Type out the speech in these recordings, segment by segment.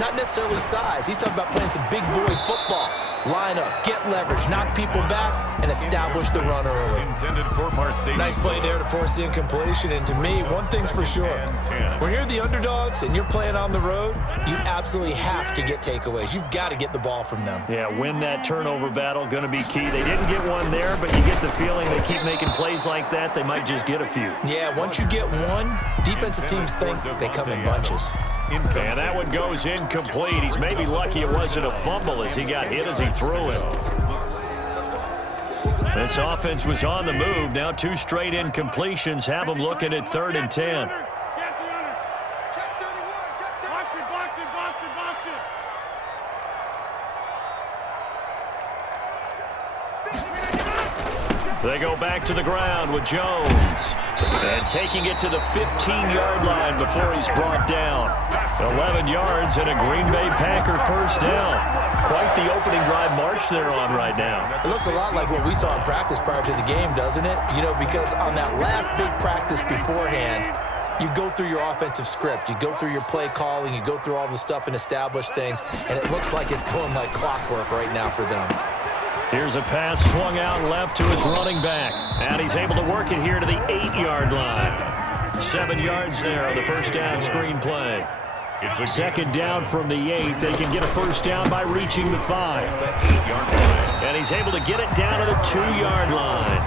not necessarily size. He's talking about playing some big boy football. Line up, get leverage, knock people back, and establish the run early. Nice play there to force the incompletion. And to me, one thing's for sure. When you're the underdogs and you're playing on the road, you absolutely have to get takeaways. You've got to get the ball from them. Yeah, win that turnover battle, going to be key. They didn't get one there, but you get the feeling they keep making plays like that, they might just get a few. Yeah, once you get one, defensive teams think they come in bunches. And that one goes incomplete. He's maybe lucky it wasn't a fumble as he got hit as he threw it. This offense was on the move. Now 2 straight incompletions have them looking at 3rd and 10. They go back to the ground with Jones. And taking it to the 15-yard line before he's brought down. 11 yards and a Green Bay Packer first down. Quite the opening drive march they're on right now. It looks a lot like what we saw in practice prior to the game, doesn't it? You know, because on that last big practice beforehand, you go through your offensive script. You go through your play calling. You go through all the stuff and establish things. And it looks like it's going like clockwork right now for them. Here's a pass swung out left to his running back. And he's able to work it here to the 8-yard line. 7 yards there on the first down screen play. It's a second down from the 8. They can get a first down by reaching the 5. And he's able to get it down to the 2-yard line.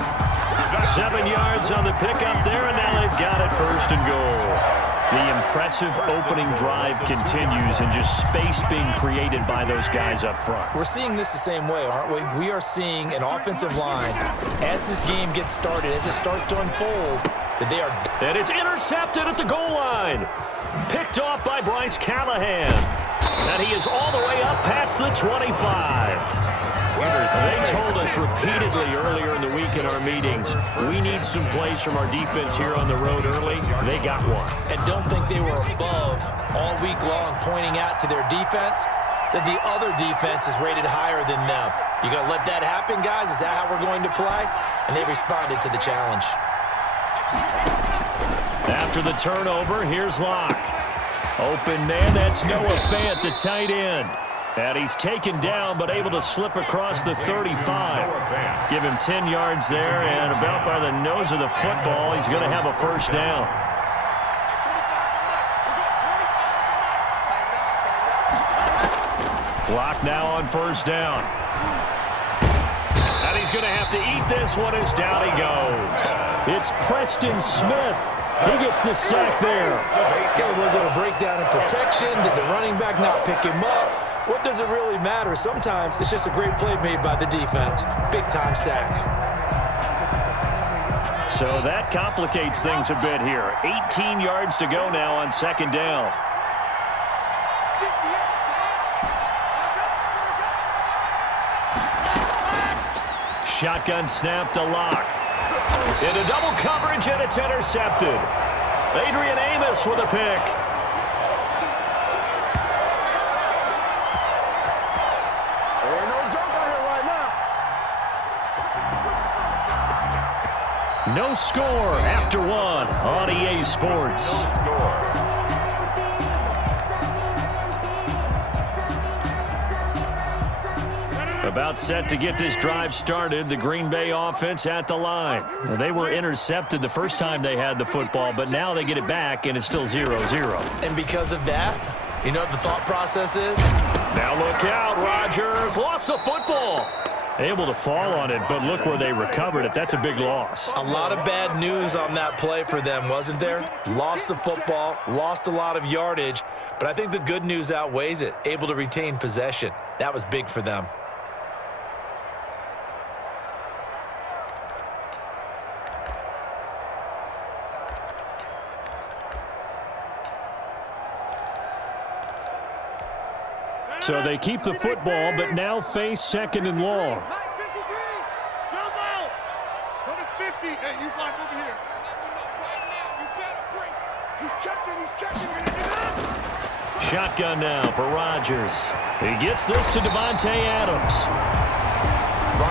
7 yards on the pickup there, and now they've got it first and goal. The impressive opening drive continues and just space being created by those guys up front. We're seeing this the same way, aren't we? We are seeing an offensive line, as this game gets started, as it starts to unfold, that they are... And it's intercepted at the goal line. Picked off by Bryce Callahan. And he is all the way up past the 25. They told us repeatedly earlier in the week in our meetings, we need some plays from our defense here on the road early. They got one. And don't think they were above all week long pointing out to their defense that the other defense is rated higher than them. You going to let that happen, guys? Is that how we're going to play? And they responded to the challenge. After the turnover, here's Locke. Open man, that's Noah Fant, the tight end. And he's taken down, but able to slip across the 35. Give him 10 yards there, and about by the nose of the football, he's going to have a first down. Clock now on first down. And he's going to have to eat this one as down he goes. It's Preston Smith. He gets the sack there. Okay, was it a breakdown in protection? Did the running back not pick him up? What does it really matter? Sometimes it's just a great play made by the defense. Big-time sack. So that complicates things a bit here. 18 yards to go now on second down. Shotgun snap to Locke. Into double coverage, and it's intercepted. Adrian Amos with a pick. No score after one on EA Sports. No score. About set to get this drive started, the Green Bay offense at the line. Well, they were intercepted the first time they had the football, but now they get it back, and it's still 0-0. And because of that, you know what the thought process is? Now look out, Rodgers lost the football. Able to fall on it, but look where they recovered it. That's a big loss. A lot of bad news on that play for them, wasn't there? Lost the football, lost a lot of yardage, but I think the good news outweighs it. Able to retain possession. That was big for them. So they keep the football, but now face second and long. Shotgun now for Rodgers. He gets this to Devontae Adams.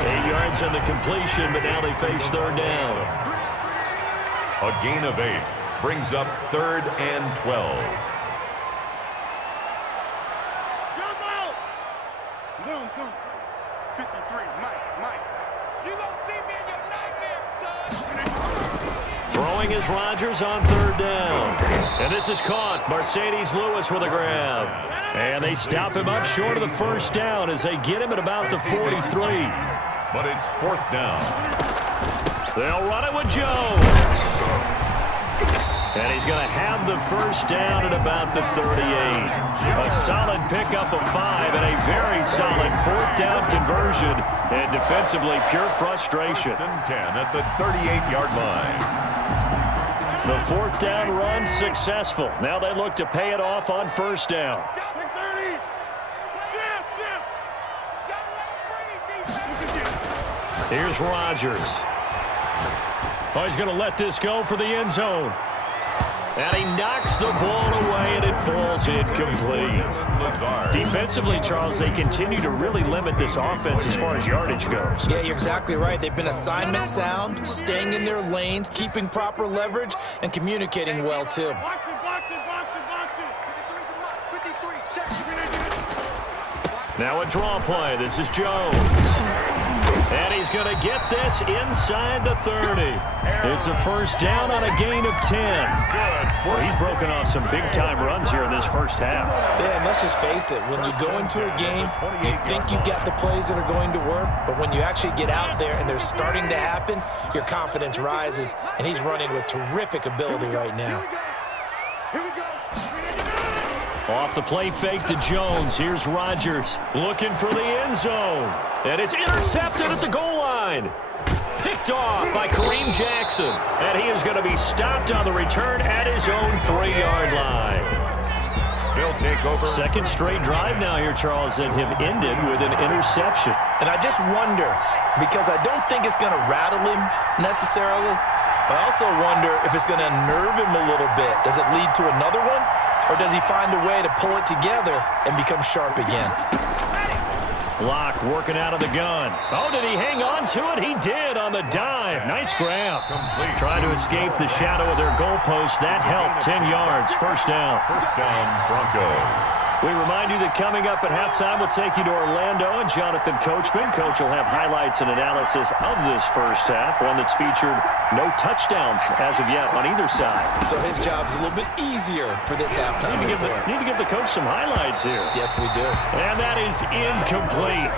8 yards on the completion, but now they face third down. A gain of 8 brings up 3rd and 12. 53, Mike. You gonna see me in your nightmare, son. Throwing is Rodgers on third down. And this is caught. Mercedes Lewis with a grab. And they stop him up short of the first down as they get him at about the 43. But it's fourth down. They'll run it with Jones. And he's going to have the first down at about the 38. A solid pickup of 5 and a very solid fourth down conversion. And defensively, pure frustration. First and 10 at the 38-yard line. The fourth down run successful. Now they look to pay it off on first down. Here's Rodgers. Oh, he's going to let this go for the end zone. And he knocks the ball away, and it falls incomplete. Defensively, Charles, they continue to really limit this offense as far as yardage goes. Yeah, you're exactly right. They've been assignment sound, staying in their lanes, keeping proper leverage, and communicating well, too. Now a draw play. This is Jones. And he's going to get this inside the 30. It's a first down on a gain of 10. Well, he's broken off some big-time runs here in this first half. Yeah, and let's just face it. When you go into a game, you think you've got the plays that are going to work, but when you actually get out there and they're starting to happen, your confidence rises, and he's running with terrific ability right now. Off the play fake to Jones. Here's Rodgers looking for the end zone. And it's intercepted at the goal line. Picked off by Kareem Jackson. And he is going to be stopped on the return at his own 3-yard line. They'll take over. Second straight drive now here, Charles, that have ended with an interception. And I just wonder, because I don't think it's going to rattle him necessarily, but I also wonder if it's going to nerve him a little bit. Does it lead to another one? Or does he find a way to pull it together and become sharp again? Locke working out of the gun. Oh, did he hang on to it? He did on the dive. Nice grab. Trying to escape the shadow of their goalpost. That helped. 10 yards. First down. First down, Broncos. We remind you that coming up at halftime, we'll take you to Orlando and Jonathan Coachman. Coach will have highlights and analysis of this first half, one that's featured no touchdowns as of yet on either side. So his job's a little bit easier for this halftime. Need to give the coach some highlights here. Yes, we do. And that is incomplete.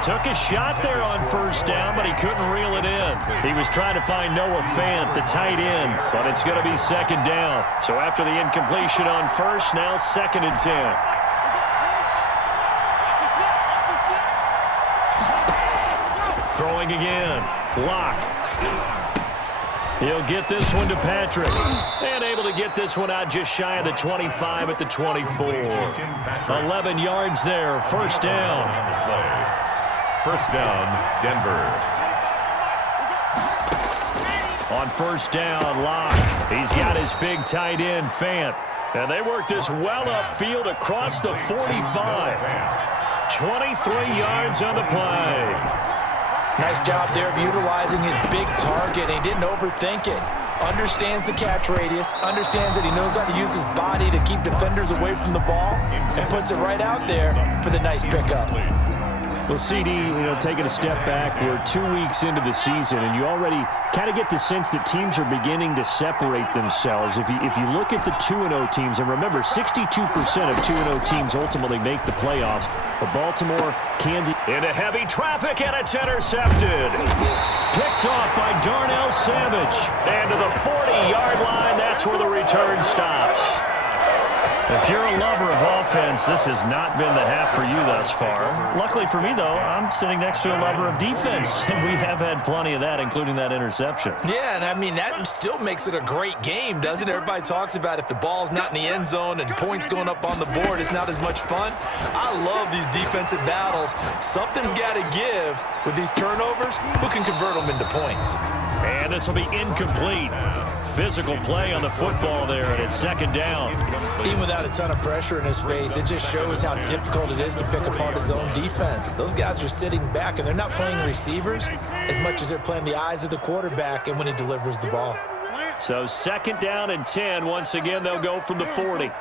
Took a shot there on first down, but he couldn't reel it in. He was trying to find Noah Fant, the tight end, but it's going to be second down. So after the incompletion on first, now second and 10. Throwing again. Locke. He'll get this one to Patrick. And able to get this one out just shy of the 25 at the 24. 11 yards there. First down. First down, Denver. On first down, Locke. He's got his big tight end, Fant. And they work this well upfield across the 45. 23 yards on the play. Nice job there of utilizing his big target. He didn't overthink it. Understands the catch radius. Understands that he knows how to use his body to keep defenders away from the ball. And puts it right out there for the nice pickup. Well, CD, taking a step back, we're 2 weeks into the season, and you already kind of get the sense that teams are beginning to separate themselves. If you look at the 2-0 teams, and remember, 62% of 2-0 teams ultimately make the playoffs. But Baltimore, Kansas, into heavy traffic, and it's intercepted. Picked off by Darnell Savage. And to the 40-yard line, that's where the return stops. If you're a lover of offense, this has not been the half for you thus far. Luckily for me, though, I'm sitting next to a lover of defense, and we have had plenty of that, including that interception. Yeah, and I mean, that still makes it a great game, doesn't it? Everybody talks about if the ball's not in the end zone and points going up on the board, it's not as much fun. I love these defensive battles. Something's got to give with these turnovers. Who can convert them into points? And this will be incomplete. Physical play on the football there, and it's second down. Even without a ton of pressure in his face, it just shows how difficult it is to pick apart his own defense. Those guys are sitting back, and they're not playing receivers as much as they're playing the eyes of the quarterback and when he delivers the ball. So second down and 10. Once again, they'll go from the 40.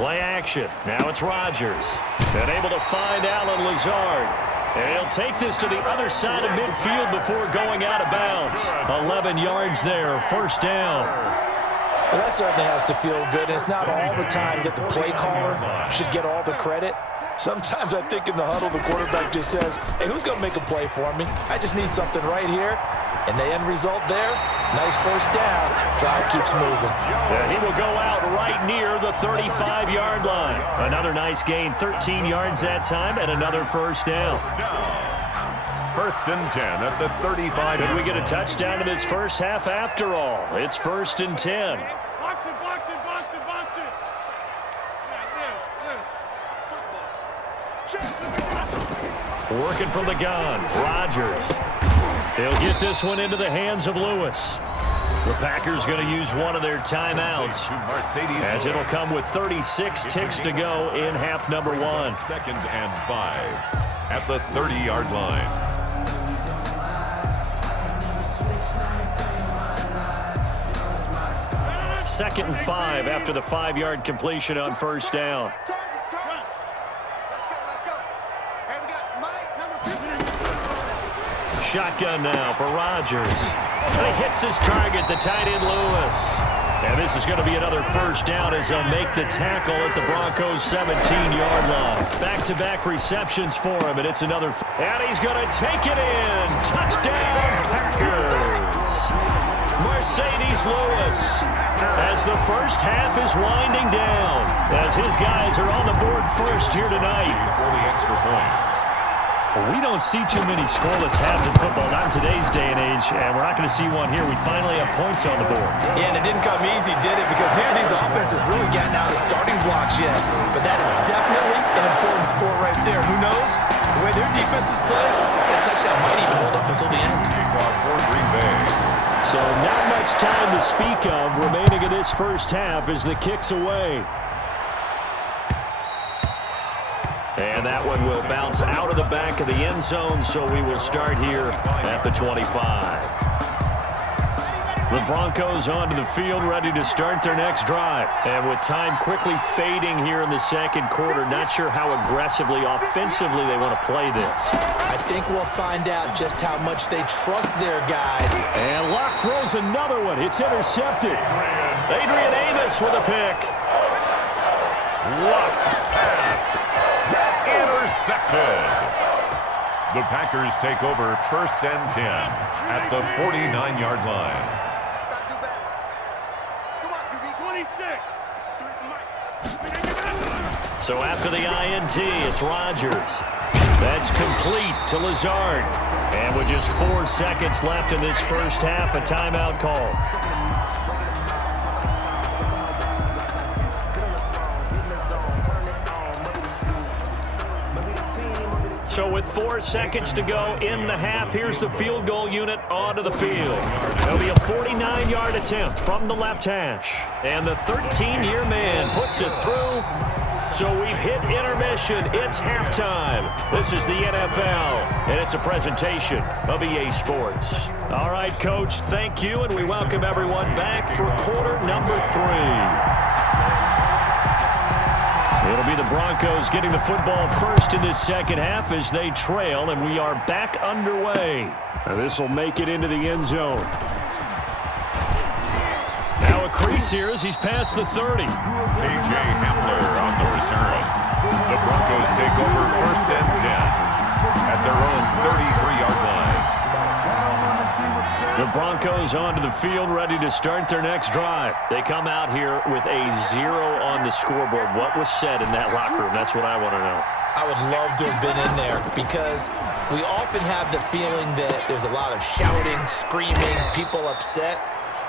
Play action. Now it's Rodgers. And able to find Allen Lazard. And he'll take this to the other side of midfield before going out of bounds. 11 yards there, first down. Well, that certainly has to feel good, and it's not all the time that the play caller should get all the credit. Sometimes I think in the huddle, the quarterback just says, hey, who's going to make a play for me? I just need something right here. And the end result there, nice first down. Drive keeps moving. Yeah, he will go out right near the 35-yard line. Another nice gain, 13 yards that time, and another first down. First and 10 at the 35. Could we get a touchdown in this first half after all? It's first and 10. Box it, box it, box it, box it. Football. Working from the gun, Rodgers. They'll get this one into the hands of Lewis. The Packers going to use one of their timeouts, as it'll come with 36 ticks to go in half number one. Second and 5 at the 30-yard line. Second and 5 after the 5-yard completion on first down. Let's go. Hey, we got Mike, number 15. Shotgun now for Rodgers. And he hits his target, the tight end Lewis. And this is going to be another first down as they'll make the tackle at the Broncos' 17-yard line. Back-to-back receptions for him, and it's another. And he's going to take it in. Touchdown, Packers. Mercedes Lewis, as the first half is winding down, as his guys are on the board first here tonight. For the extra point. We don't see too many scoreless halves in football, not in today's day and age, and we're not going to see one here. We finally have points on the board. Yeah, and it didn't come easy, did it? Because neither of these offenses really gotten out of starting blocks yet. But that is definitely an important score right there. Who knows? The way their defenses play, that touchdown might even hold up until the end. Kickoff for Green Bay. So not much time to speak of remaining in this first half as the kick's away. And that one will bounce out of the back of the end zone, so we will start here at the 25. The Broncos onto the field, ready to start their next drive. And with time quickly fading here in the second quarter, not sure how aggressively, offensively they want to play this. I think we'll find out just how much they trust their guys. And Luck throws another one. It's intercepted. Adrian Amos with a pick. Luck pass. Intercepted. The Packers take over first and 10 at the 49-yard line. So after the INT, it's Rodgers. That's complete to Lazard. And with just 4 seconds left in this first half, a timeout call. So with 4 seconds to go in the half, here's the field goal unit onto the field. It'll be a 49-yard attempt from the left hash. And the 13-year man puts it through. So we've hit intermission. It's halftime. This is the NFL, and it's a presentation of EA Sports. All right, Coach, thank you, and we welcome everyone back for quarter number 3. It'll be the Broncos getting the football first in this second half as they trail, and we are back underway. This will make it into the end zone. Now a crease here as he's past the 30. A.J. Hamler on the return. The Broncos take over first and 10 at their own 33-yard line. The Broncos onto the field, ready to start their next drive. They come out here with a 0 on the scoreboard. What was said in that locker room? That's what I want to know. I would love to have been in there because we often have the feeling that there's a lot of shouting, screaming, people upset.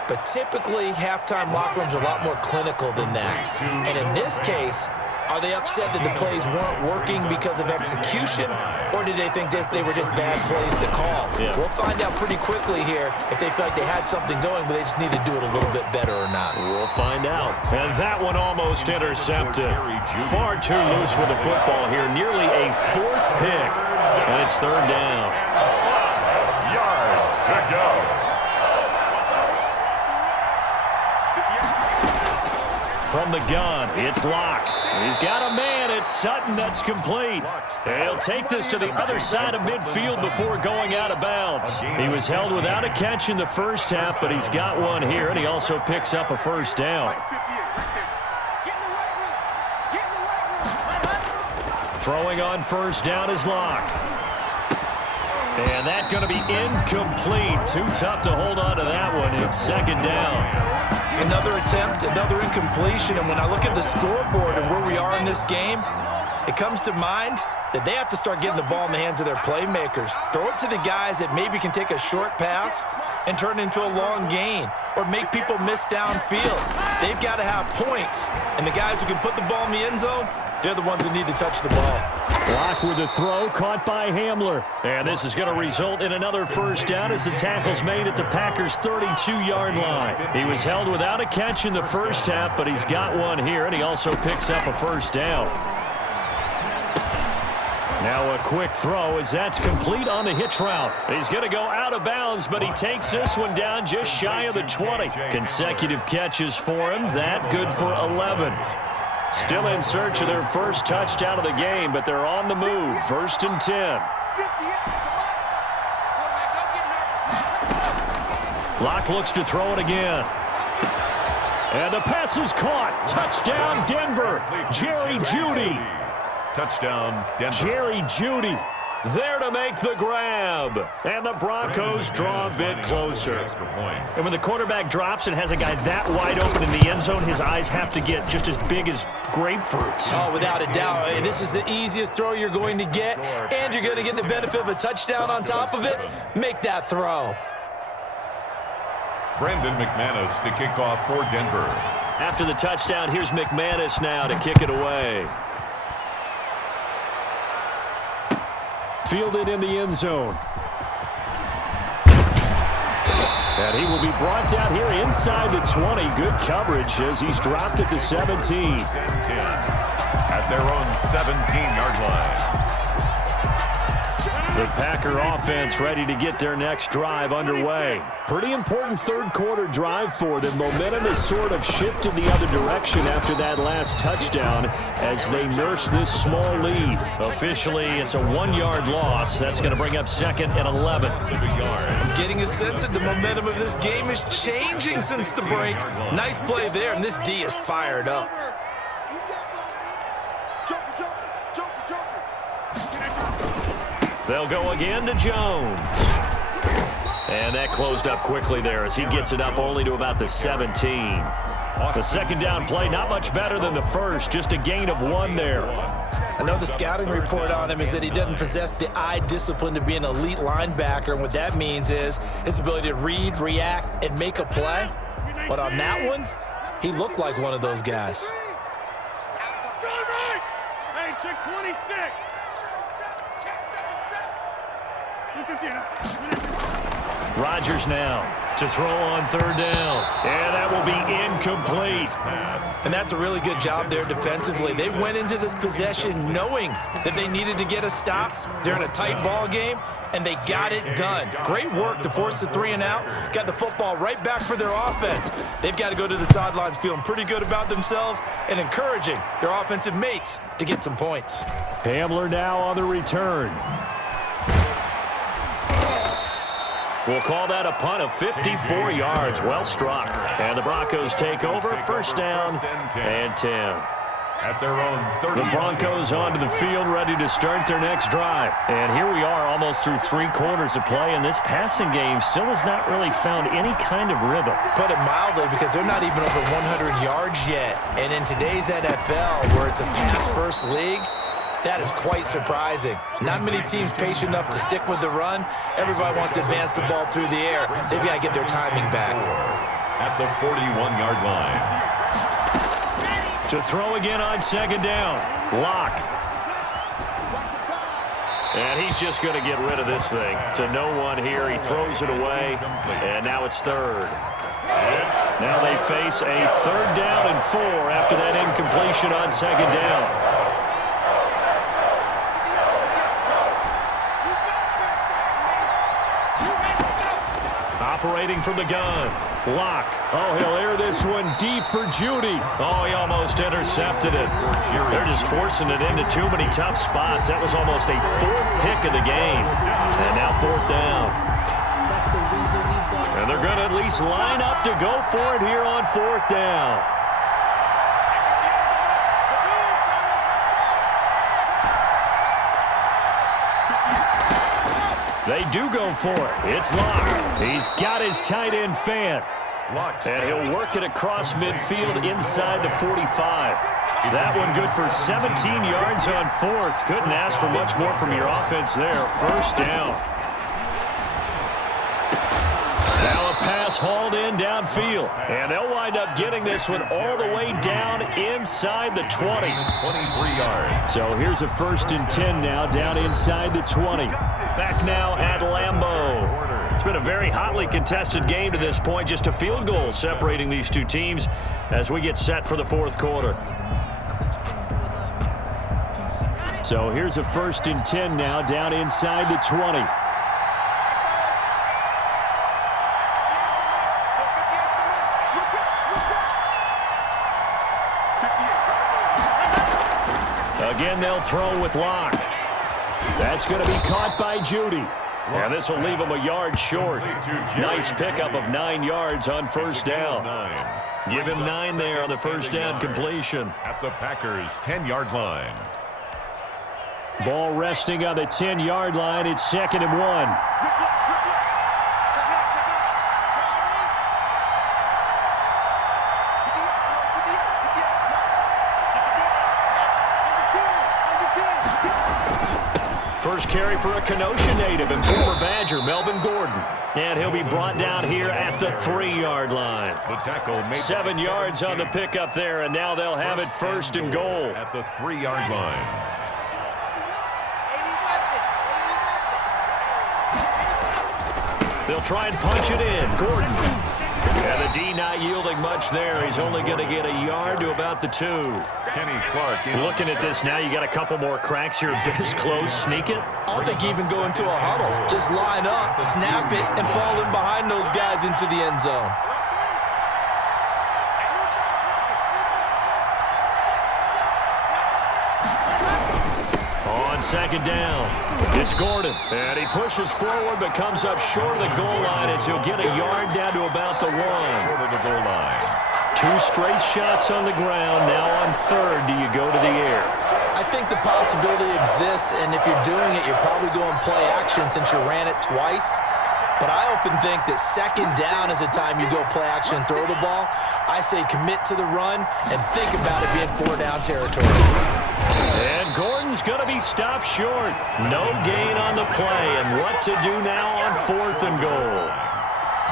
But typically, halftime locker rooms are a lot more clinical than that. And in this case, are they upset that the plays weren't working because of execution, or did they think they were just bad plays to call? Yeah. We'll find out pretty quickly here if they feel like they had something going, but they just need to do it a little bit better or not. We'll find out. And that one almost intercepted. Far too loose with the football here. Nearly a 4th pick. And it's 3rd down. Yards to go. From the gun, it's Locke. He's got a man. It's Sutton that's complete. He'll take this to the other side of midfield before going out of bounds. He was held without a catch in the first half, but he's got one here, and he also picks up a first down. Throwing on first down is Locke. And that's going to be incomplete. Too tough to hold on to that one. It's second down. Another attempt, another incompletion, and when I look at the scoreboard and where we are in this game, it comes to mind that they have to start getting the ball in the hands of their playmakers. Throw it to the guys that maybe can take a short pass and turn it into a long gain or make people miss downfield. They've got to have points, and the guys who can put the ball in the end zone, they're the ones that need to touch the ball. Locke with the throw, caught by Hamler. And this is going to result in another first down as the tackle's made at the Packers' 32-yard line. He was held without a catch in the first half, but he's got one here, and he also picks up a first down. Now a quick throw as that's complete on the hitch route. He's going to go out of bounds, but he takes this one down just shy of the 20. Consecutive catches for him. That good for 11. Still in search of their first touchdown of the game, but they're on the move. 1st and 10. Locke looks to throw it again. And the pass is caught. Touchdown, Denver. Jerry Jeudy. Touchdown, Denver. Jerry Jeudy there to make the grab. And the Broncos draw a bit closer. And when the quarterback drops and has a guy that wide open in the end zone, his eyes have to get just as big as grapefruits. Oh, without a doubt. This is the easiest throw you're going to get, and you're going to get the benefit of a touchdown on top of it. Make that throw. Brandon McManus to kick off for Denver. After the touchdown, here's McManus now to kick it away. Fielded in the end zone. And he will be brought down here inside the 20. Good coverage as he's dropped at the 17. At their own 17-yard line. The Packer offense ready to get their next drive underway. Pretty important third quarter drive for them. Momentum has sort of shifted the other direction after that last touchdown as they nurse this small lead. Officially, it's a 1-yard loss. That's going to bring up 2nd and 11. I'm getting a sense that the momentum of this game is changing since the break. Nice play there, and this D is fired up. They'll go again to Jones. And that closed up quickly there as he gets it up only to about the 17. The second down play, not much better than the first, just a gain of 1 there. I know the scouting report on him is that he doesn't possess the eye discipline to be an elite linebacker, and what that means is his ability to read, react, and make a play. But on that one, he looked like one of those guys. Hey, check 26. Rodgers now to throw on 3rd down. And that will be incomplete. And that's a really good job there defensively. They went into this possession knowing that they needed to get a stop. They're in a tight ball game, and they got it done. Great work to force the 3 and out. Got the football right back for their offense. They've got to go to the sidelines feeling pretty good about themselves and encouraging their offensive mates to get some points. Hamler now on the return. We'll call that a punt of 54 yards. Well struck. And the Broncos take over. 1st down and 10. At their own 30. The Broncos onto the field, ready to start their next drive. And here we are almost through 3 quarters of play, and this passing game still has not really found any kind of rhythm. Put it mildly, because they're not even over 100 yards yet. And in today's NFL, where it's a pass-first league, that is quite surprising. Not many teams patient enough to stick with the run. Everybody wants to advance the ball through the air. They've got to get their timing back. At the 41-yard line. To throw again on 2nd down. Locke. And he's just going to get rid of this thing. To no one here. He throws it away. And now it's 3rd. Now they face a 3rd down and 4 after that incompletion on 2nd down. Operating from the gun. Locke. Oh, he'll air this one deep for Judy. Oh, he almost intercepted it. They're just forcing it into too many tough spots. That was almost a fourth pick of the game. And now fourth down. And they're going to at least line up to go for it here on fourth down. They do go for it. It's Locke. He's got his tight end fan. And he'll work it across midfield inside the 45. That one good for 17 yards on fourth. Couldn't ask for much more from your offense there. First down. Now a pass hauled in downfield. And they'll wind up getting this one all the way down inside the 20. 23 yards. So here's a 1st and 10 now down inside the 20. Back now at Lambeau. It's been a very hotly contested game to this point. Just a field goal separating these two teams as we get set for the fourth quarter. So here's a 1st and 10 now down inside the 20. Again, they'll throw with Locke. That's going to be caught by Judy. And this will leave him a yard short. Nice pickup of 9 yards on first down. Give him 9 there on the first down completion. At the Packers' 10-yard line. Ball resting on the 10-yard line. It's 2nd and 1. First carry for a Kenosha native and former Badger, Melvin Gordon. And he'll be brought down here at the 3-yard line. The tackle made 7 yards on the pickup there, and now they'll have it 1st and goal. At the 3-yard line. They'll try and punch it in. Gordon. And the D not yielding much there. He's only going to get a yard to about the 2. Kenny Clark. Looking at this now, you got a couple more cracks here this close. Sneak it. I don't think even go into a huddle. Just line up, snap it, and fall in behind those guys into the end zone. On 2nd down, it's Gordon. And he pushes forward but comes up short of the goal line as he'll get a yard down to about the 1. Short of the goal line. 2 straight shots on the ground. Now on 3rd, do you go to the air? I think the possibility exists, and if you're doing it, you're probably going play action since you ran it twice. But I often think that 2nd down is a time you go play action and throw the ball. I say commit to the run and think about it being 4-down territory. And Gordon's going to be stopped short. No gain on the play. And what to do now on 4th and goal?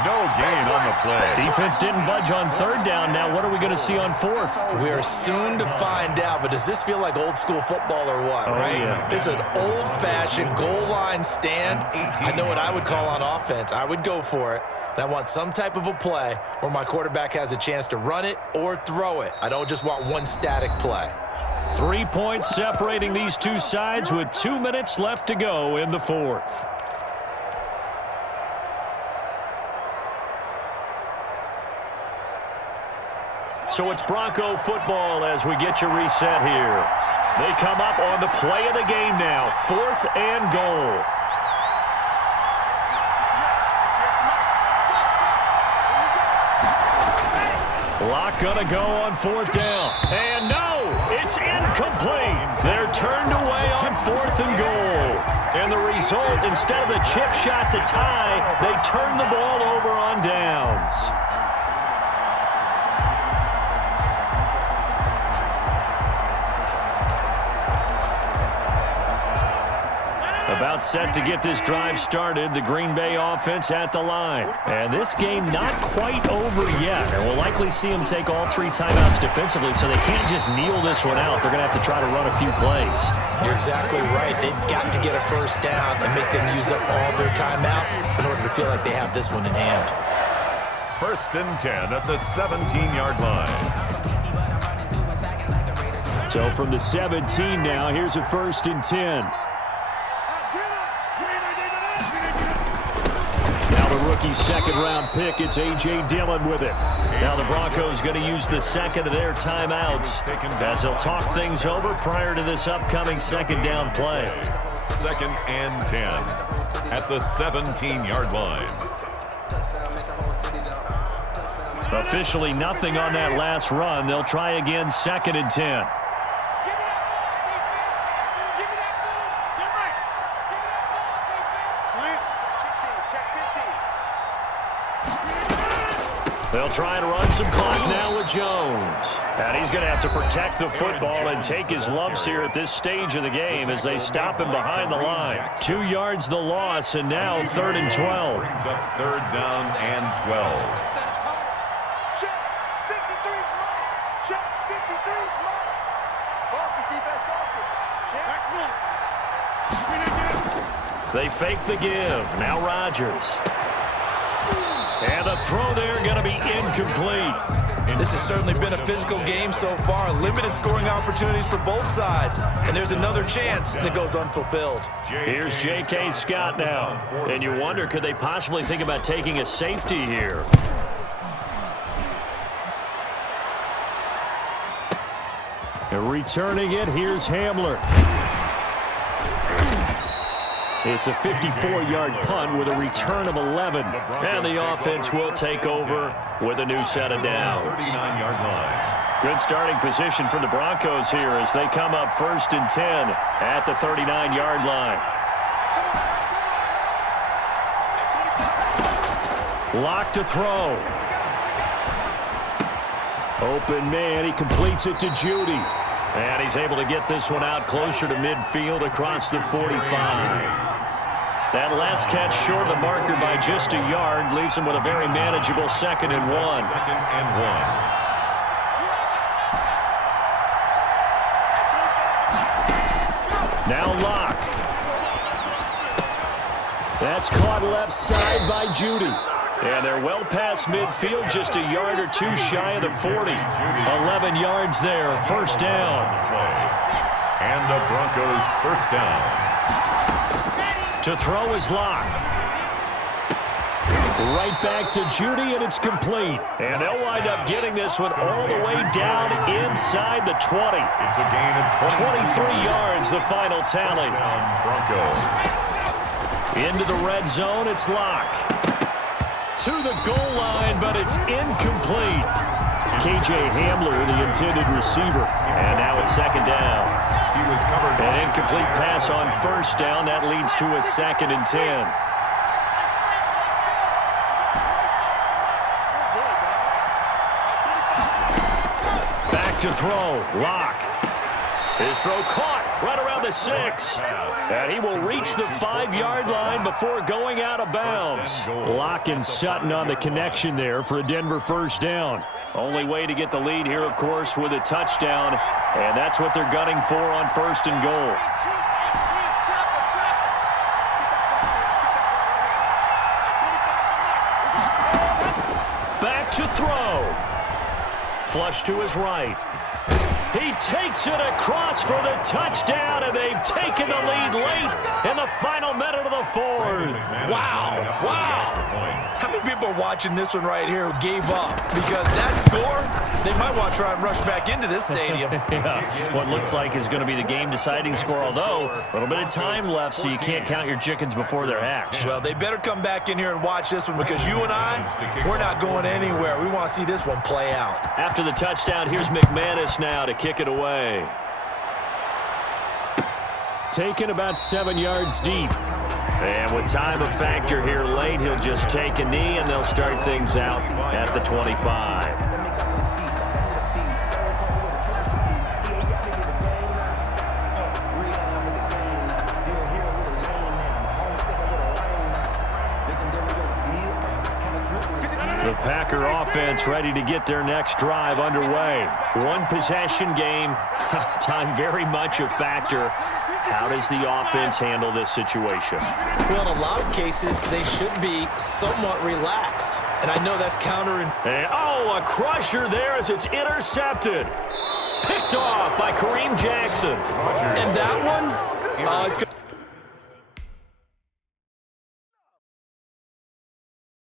No gain on the play. Defense didn't budge on 3rd down. Now what are we going to see on 4th? We are soon to find out, but does this feel like old school football or what, right? Yeah. This is an old-fashioned goal line stand. I know what I would call on offense. I would go for it. And I want some type of a play where my quarterback has a chance to run it or throw it. I don't just want one static play. 3 points separating these two sides with 2 minutes left to go in the 4th. So it's Bronco football as we get you reset here. They come up on the play of the game now. 4th and goal. Locke gonna go on 4th down. And no, it's incomplete. They're turned away on 4th and goal. And the result, instead of the chip shot to tie, they turn the ball over on downs. About set to get this drive started, the Green Bay offense at the line. And this game not quite over yet. And we'll likely see them take all 3 timeouts defensively, so they can't just kneel this one out. They're going to have to try to run a few plays. You're exactly right. They've got to get a 1st down and make them use up all their timeouts in order to feel like they have this one in hand. 1st and 10 at the 17-yard line. So from the 17 now, here's a 1st and 10. rookie second-round pick. It's A.J. Dillon with it. Now the Broncos going to use the second of their timeouts as they'll talk things over prior to this upcoming second down play. 2nd and 10 at the 17-yard line. Officially nothing on that last run. They'll try again 2nd and 10. They'll try to run some clock now with Jones. And he's going to have to protect the football and take his lumps here at this stage of the game as they stop him behind the line. 2 yards the loss, and now 3rd and 12. Brings up 3rd down and 12. Check 53 right. Check 53 right. Focus, defense, focus. They fake the give. Now Rodgers. And the throw there going to be incomplete. This has certainly been a physical game so far. Limited scoring opportunities for both sides. And there's another chance that goes unfulfilled. Here's J.K. Scott now. And you wonder, could they possibly think about taking a safety here? And returning it, here's Hamler. It's a 54-yard punt with a return of 11. And the offense will take over with a new set of downs. 39-yard line. Good starting position for the Broncos here as they come up 1st and 10 at the 39-yard line. Lock to throw. Open man, he completes it to Judy. And he's able to get this one out closer to midfield across the 45. That last catch short of the marker by just a yard leaves him with a very manageable 2nd and 1. 2nd and 1. Now Locke. That's caught left side by Judy. And they're well past midfield, just a yard or two shy of the 40. 11 yards there, 1st down. And the Broncos 1st down. To throw is Locke. Right back to Judy, and it's complete. And they'll wind up getting this one all the way down inside the 20. It's a gain of 23 yards, the final tally. Broncos. Into the red zone, it's Locke. To the goal line, but it's incomplete. K.J. Hamler, the intended receiver. And now it's 2nd down. He was covered. An incomplete pass on 1st down. That leads to a 2nd and 10. Back to throw. Locke. His throw caught right around the 6. And he will reach the 5-yard line before going out of bounds. Locke and Sutton on the connection there for a Denver 1st down. Only way to get the lead here, of course, with a touchdown. And that's what they're gunning for on 1st and goal. Back to throw. Flush to his right. He takes it across for the touchdown, and they've taken the lead late in the final minute of the 4th. Wow. Wow. How many people are watching this one right here who gave up? Because that score, they might want to try and rush back into this stadium. Yeah, what looks like is going to be the game-deciding score, although a little bit of time left, so you can't count your chickens before they're hatched. Well, they better come back in here and watch this one because you and I, we're not going anywhere. We want to see this one play out. After the touchdown, here's McManus now to kick it away. Taken about 7 yards deep. And with time a factor here late, he'll just take a knee, and they'll start things out at the 25. The Packer offense ready to get their next drive underway. One possession game, time very much a factor. How does the offense handle this situation? Well, in a lot of cases, they should be somewhat relaxed. And I know that's countering. Oh, a crusher there as it's intercepted. Picked off by Kareem Jackson. And that one, it's going to